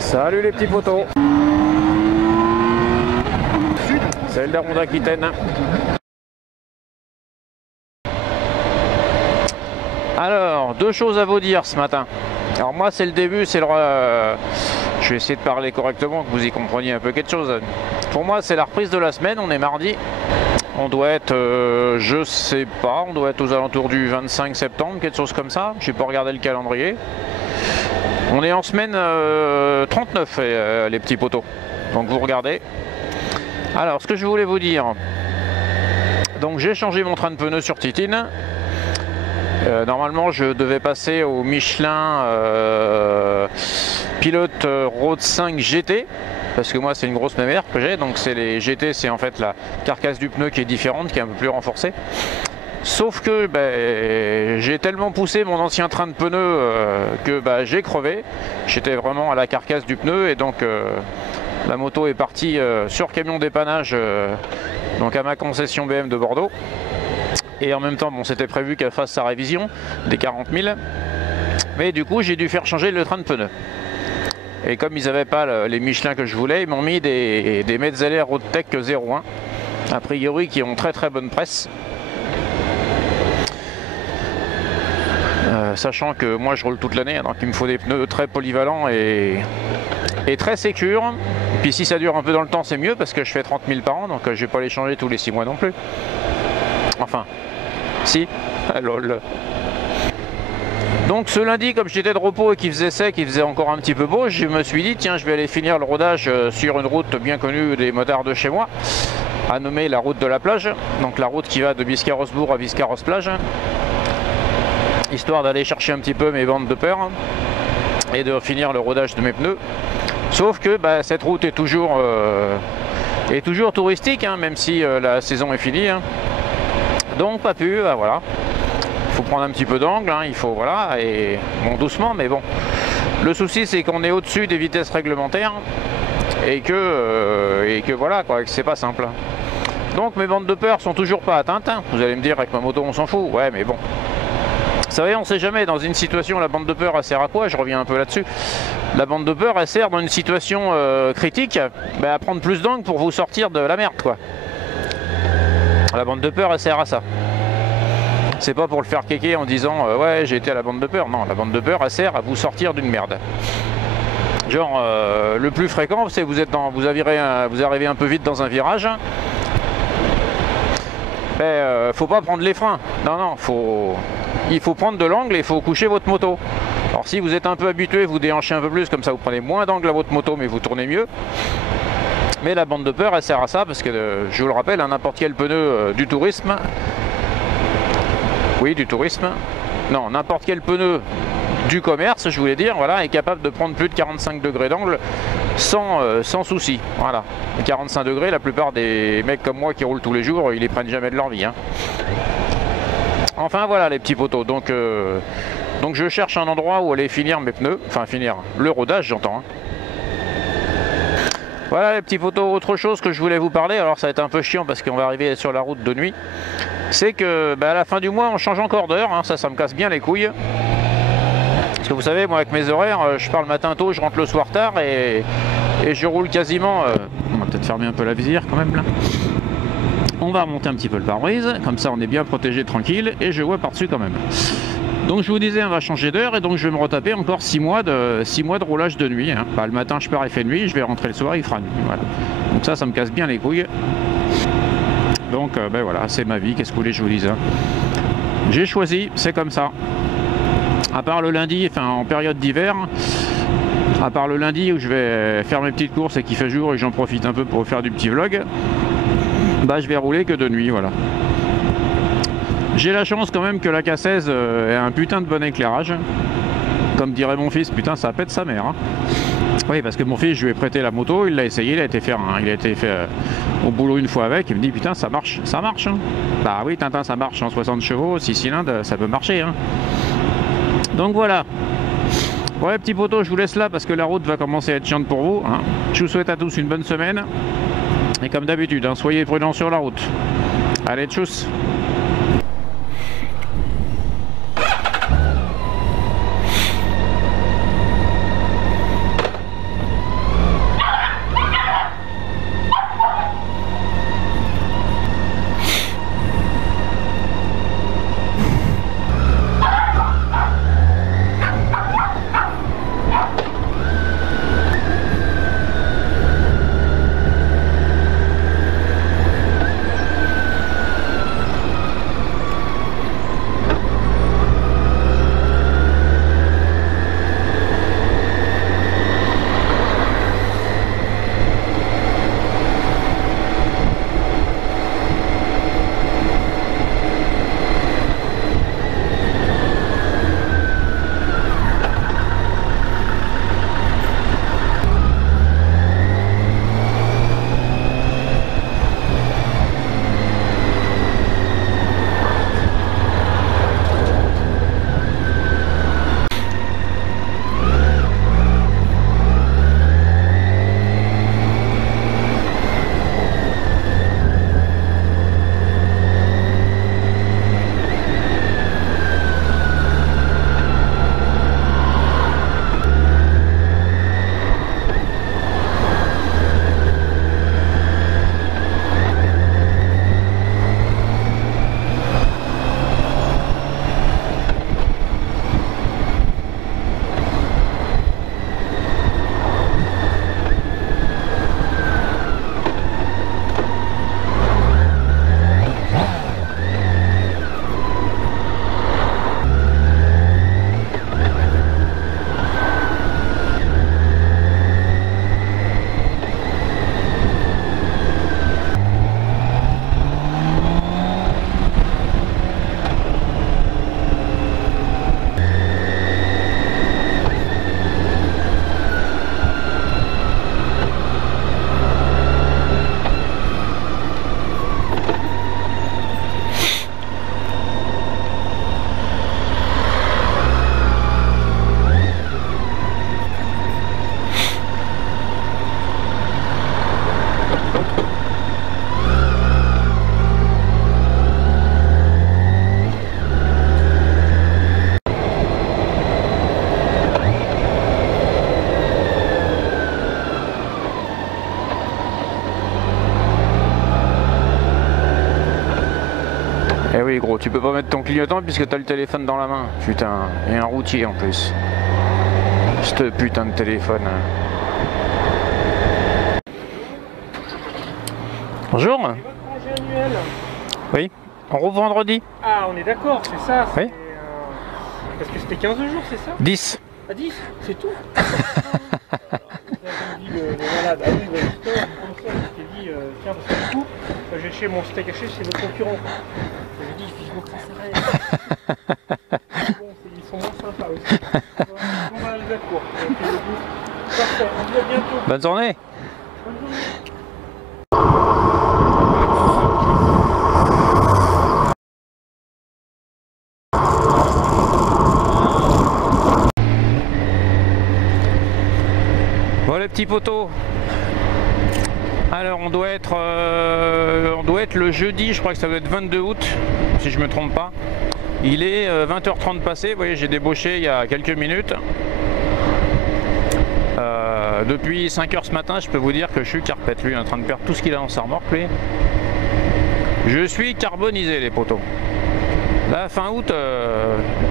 Salut les petits potos. Celle d'Aronde Aquitaine. Alors, deux choses à vous dire ce matin. Alors moi c'est le début, c'est le... je vais essayer de parler correctement, que vous y compreniez un peu quelque chose. Pour moi c'est la reprise de la semaine, on est mardi. On doit être, je sais pas, on doit être aux alentours du 25 septembre, quelque chose comme ça. Je n'ai pas regardé le calendrier. On est en semaine 39 les petits potos. Donc vous regardez. Alors ce que je voulais vous dire. Donc j'ai changé mon train de pneus sur Titine. Normalement je devais passer au Michelin Pilote Road 5 GT. Parce que moi c'est une grosse mémère que j'ai, donc c'est les GT, c'est en fait la carcasse du pneu qui est différente, qui est un peu plus renforcée. Sauf que j'ai tellement poussé mon ancien train de pneus que j'ai crevé. J'étais vraiment à la carcasse du pneu et donc la moto est partie sur camion dépannage donc à ma concession BM de Bordeaux. Et en même temps, bon, c'était prévu qu'elle fasse sa révision des 40 000. Mais du coup, j'ai dû faire changer le train de pneus. Et comme ils n'avaient pas les Michelin que je voulais, ils m'ont mis des Metzeler Roadtech 01, a priori qui ont très bonne presse. Sachant que moi je roule toute l'année, donc il me faut des pneus très polyvalents et très sécures. Puis si ça dure un peu dans le temps, c'est mieux parce que je fais 30 000 par an, donc je vais pas les changer tous les 6 mois non plus. Enfin, si, lol. Donc ce lundi, comme j'étais de repos et qu'il faisait sec, il faisait encore un petit peu beau, je me suis dit tiens, je vais aller finir le rodage sur une route bien connue des motards de chez moi, à nommer la route de la plage, donc la route qui va de Biscarrosse-Bourg à Biscarrosse-Plage, histoire d'aller chercher un petit peu mes bandes de peur et de finir le rodage de mes pneus. Sauf que cette route est toujours touristique, hein, même si la saison est finie. Hein. Donc pas pu, voilà. Il faut prendre un petit peu d'angle, hein, il faut, voilà, et bon, doucement, mais bon. Le souci, c'est qu'on est au-dessus des vitesses réglementaires et que voilà, quoi, que c'est pas simple. Donc mes bandes de peur sont toujours pas atteintes. Hein. Vous allez me dire, avec ma moto, on s'en fout. Ouais, mais bon. Vous savez, on sait jamais, dans une situation, la bande de peur, elle sert à quoi? Je reviens un peu là-dessus. La bande de peur, elle sert dans une situation critique à prendre plus d'angle pour vous sortir de la merde, quoi. La bande de peur, elle sert à ça. C'est pas pour le faire kéké en disant ouais j'ai été à la bande de peur. Non, la bande de peur elle sert à vous sortir d'une merde. Genre le plus fréquent c'est que vous arrivez un peu vite dans un virage. Faut pas prendre les freins. Non, il faut prendre de l'angle et il faut coucher votre moto. Alors si vous êtes un peu habitué, vous déhanchez un peu plus, comme ça vous prenez moins d'angle à votre moto mais vous tournez mieux. Mais la bande de peur elle sert à ça parce que je vous le rappelle, n'importe quel pneu du tourisme. Oui, du tourisme. Non, n'importe quel pneu du commerce, je voulais dire, voilà, est capable de prendre plus de 45 degrés d'angle sans souci. Voilà. 45 degrés, la plupart des mecs comme moi qui roulent tous les jours, ils les prennent jamais de leur vie. Hein. Enfin voilà les petits potos. Donc je cherche un endroit où aller finir mes pneus, enfin finir le rodage, j'entends. Hein. Voilà les petits potos, autre chose que je voulais vous parler, alors ça va être un peu chiant parce qu'on va arriver sur la route de nuit, c'est que à la fin du mois on change encore d'heure, hein, ça me casse bien les couilles. Parce que vous savez, moi avec mes horaires, je pars le matin tôt, je rentre le soir tard et je roule quasiment... on va peut-être fermer un peu la visière quand même là. On va remonter un petit peu le pare-brise, comme ça on est bien protégé tranquille et je vois par-dessus quand même. Donc je vous disais, on va changer d'heure et donc je vais me retaper encore 6 mois de roulage de nuit. Hein. Le matin je pars, il fait nuit, je vais rentrer le soir, il fera nuit. Voilà. Donc ça me casse bien les couilles. Donc voilà, c'est ma vie, qu'est-ce que vous voulez que je vous dise. Hein. J'ai choisi, c'est comme ça. À part le lundi, enfin en période d'hiver, à part le lundi où je vais faire mes petites courses et qu'il fait jour et j'en profite un peu pour faire du petit vlog, je vais rouler que de nuit, voilà. J'ai la chance quand même que la K16 ait un putain de bon éclairage. Comme dirait mon fils, putain ça pète sa mère. Hein. Oui, parce que mon fils, je lui ai prêté la moto, il l'a essayé, il a été fait au boulot une fois avec, il me dit putain ça marche. Hein. Bah oui Tintin, ça marche, 160 chevaux, 6 cylindres, ça peut marcher. Hein. Donc voilà. Ouais petit poteau, je vous laisse là parce que la route va commencer à être chiante pour vous. Hein. Je vous souhaite à tous une bonne semaine. Et comme d'habitude, hein, soyez prudents sur la route. Allez, tchuss. Eh oui gros, tu peux pas mettre ton clignotant puisque t'as le téléphone dans la main. Putain, et un routier en plus. Ce putain de téléphone. Bonjour. C'est votre congé annuel. Oui, on rouvre vendredi. Ah, on est d'accord, c'est ça. Oui. Parce que c'était 15 jours, c'est ça? 10. À 10, c'est tout. Dit le malade. Ah oui, bah, justement, comme ça, je t'ai dit, tiens, parce que du coup, j'ai chez mon steak haché chez votre concurrent. J'ai dit, vivement que ça s'arrête. Bon, ils sont moins sympas aussi. On va les accords. Parfait, on se dit à bientôt. Bonne journée. Bonne journée. Bon les petits poteaux. Alors on doit être le jeudi, je crois que ça doit être 22 août, si je me trompe pas. Il est 20h30 passé, vous voyez j'ai débauché il y a quelques minutes. Depuis 5h ce matin, je peux vous dire que je suis carpette, lui, en train de perdre tout ce qu'il a dans sa remorque, lui. Je suis carbonisé les poteaux. Là fin août,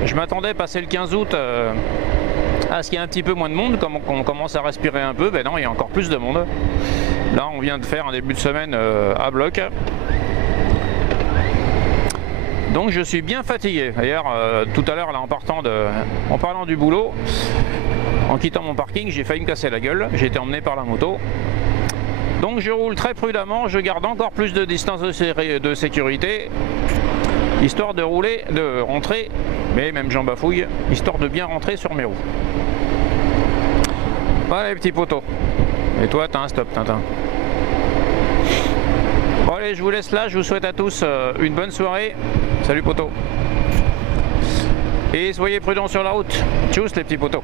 je m'attendais passer le 15 août à ce qu'il y ait un petit peu moins de monde, comme on commence à respirer un peu. Ben non, il y a encore plus de monde. Là on vient de faire un début de semaine à bloc. Donc je suis bien fatigué. D'ailleurs tout à l'heure là en parlant du boulot, en quittant mon parking, j'ai failli me casser la gueule. J'ai été emmené par la moto. Donc je roule très prudemment, je garde encore plus de distance de sécurité, histoire de rentrer, mais même j'en bafouille, histoire de bien rentrer sur mes roues. Voilà les petits poteaux. Et toi t'as un stop Tintin. Bon allez, je vous laisse là, je vous souhaite à tous une bonne soirée. Salut poteaux. Et soyez prudents sur la route. Tchuss les petits poteaux.